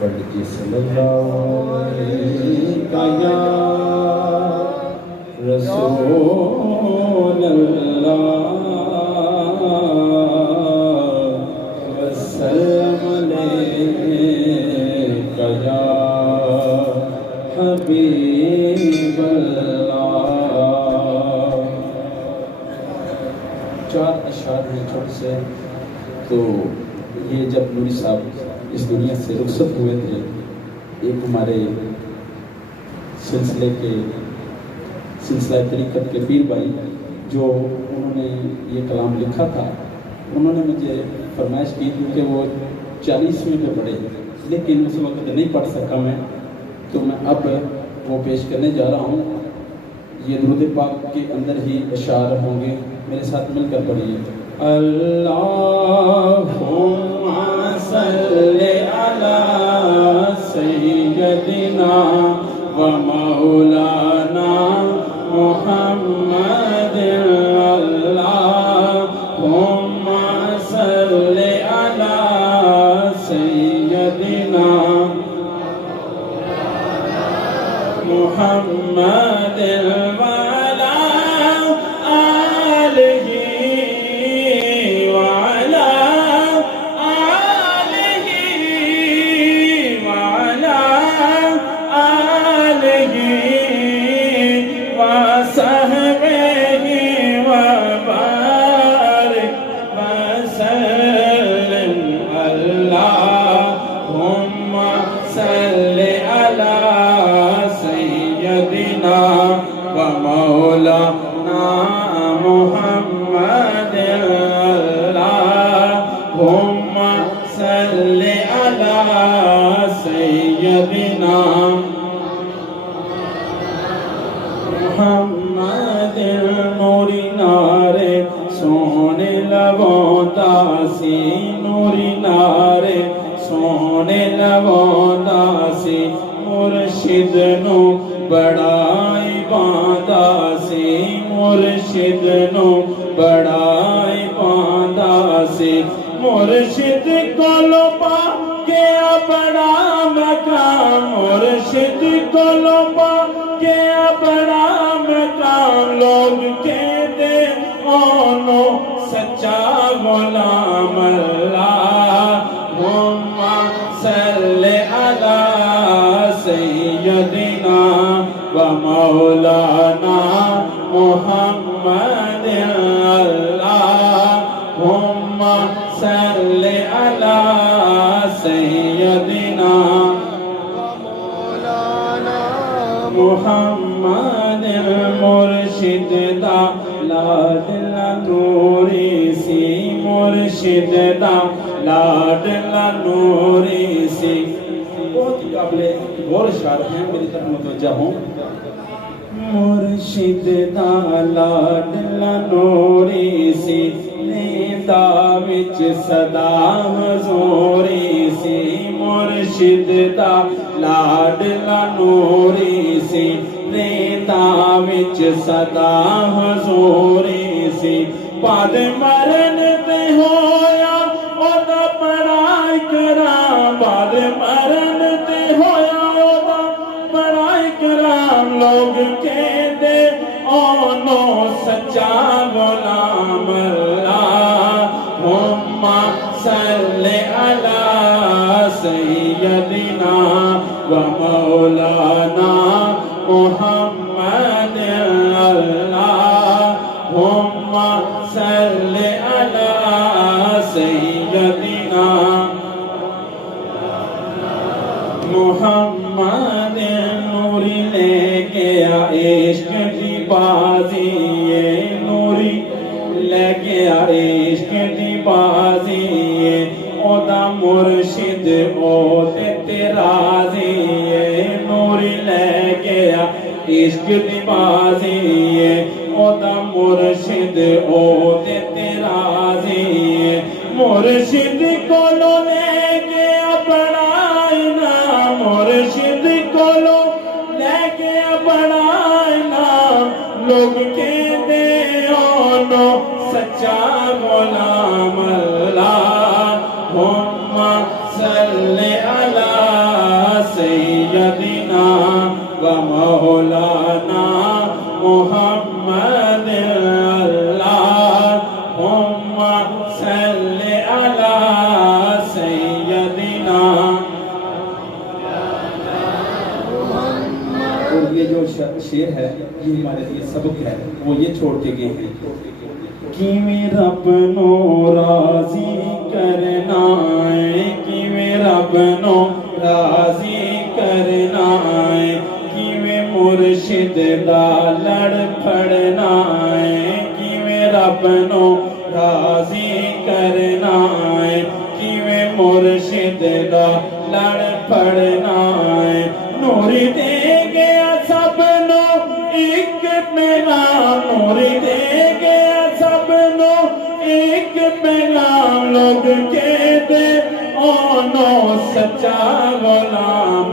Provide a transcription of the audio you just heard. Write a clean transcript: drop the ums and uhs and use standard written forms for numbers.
پڑھ لیجیے صلی اللہ علیہ یا رسول اللہ وسلم علیک یا حبیب اللہ۔ چار اشعار ہیں چھوٹے سے۔ تو یہ جب نوری صاحب اس دنیا سے رخصت ہوئے تھے، ایک ہمارے سلسلہ طریقت کے پیر بھائی جو انہوں نے یہ کلام لکھا تھا، انہوں نے مجھے فرمائش کی، کیونکہ وہ 40ویں پہ پڑھے لیکن اس وقت نہیں پڑھ سکا میں، تو میں اب وہ پیش کرنے جا رہا ہوں۔ یہ درود پاک کے اندر ہی اشعار ہوں گے، میرے ساتھ مل کر پڑھیے۔ اللہم صلی علی سیدنا و مولانا محمد، اللہم صلی علی سیدنا محمد وعلی آلہ وعلی آلہ وعلی آلہ وصحبہ وبارک وسلم۔ اللہم صلی علی سیدنا و مولانا محمد، اللہم صلی علی سیدنا محمد، نوری نارے سونے لبوں داسی، نوری نارے سونے لبوں داسی، مرشد نو بڑائی باندھا سی، مرشد نو بڑائی باندھا سی، مرشد کو لو پا کے اپنا مقام، مرشد کو لو پا کے اپنا مقام، لوگ کہتے اونو سچا غلام، اللہم صلی علی سیدنا و مولانا محمد، اللہم صلی علی سیدنا محمد، مرشد دا لاڈلا نوری سی، مرشد دا لاڈلا نوری سی۔ بہت ہی قابل غور اشعار ہیں، میری طرف متوجہ ہوں۔ مرشد دا لاڈلا نوری سی، نیندہ وچ صدا حضوری سی، مرشد دا لاڈلا نوری سی، نیندہ وچ صدا حضوری سی، بعد مرن تے ہویا اودا بڑا اکرام، بعد مرن تے ہویا اودا بڑا اکرام، لوگ کہتے اونو سچا غلام، اللہم صلی علی سیدنا و مولانا محمد، اللہم صلی علی سیدنا محمد، نوری لے گیا عشق دی بازی، نوری لے گیا عشق دی بازی، اودا مرشد او تے راضی، نوری لے گیا عشق دی بازی، اودا مرشد او تے راضی، مرشد کو لو لے گیا بڑا انعام، مرشد کو لو لے گیا بڑا انعام، لوگ کہتے اونو سچا غلام، اللہم صلی علی شعر ہے، یہ ہمارے لیے سبق ہے، وہ یہ چھوڑ کے گئے ہیں کیویں رب نو راضی کرنا ہے، کیویں رب نو راضی کرنا ہے، کیویں مرشد دا لڑ پھڑنا ہے، کیویں رب نو راضی کرنا ہے، کیویں مرشد دا لڑ پھڑنا ہے، نوری دے گیا سب نو ایک پیغام، نوری دے گیا سب نو ایک پیغام، لوگ کہتے او نو سچا غلام